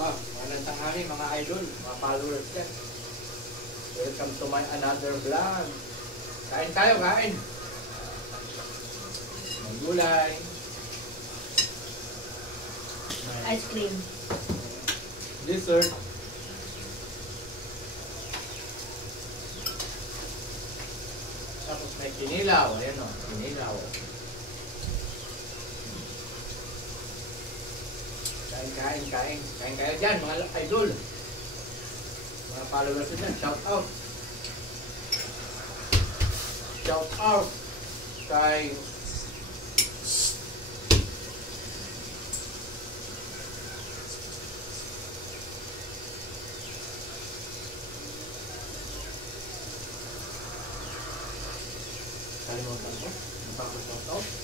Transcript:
Magandang tanghali mga idol, mga followers ko. Welcome to my another vlog. Kain tayo, kain. May gulay. Ice cream. Dessert. Tapos may kinilaw. Ayan o, kinilaw. Kain kayo dyan, mga idol. Mga followers dyan, shout out. Shout out kay kalimutan ko. Napakashout out.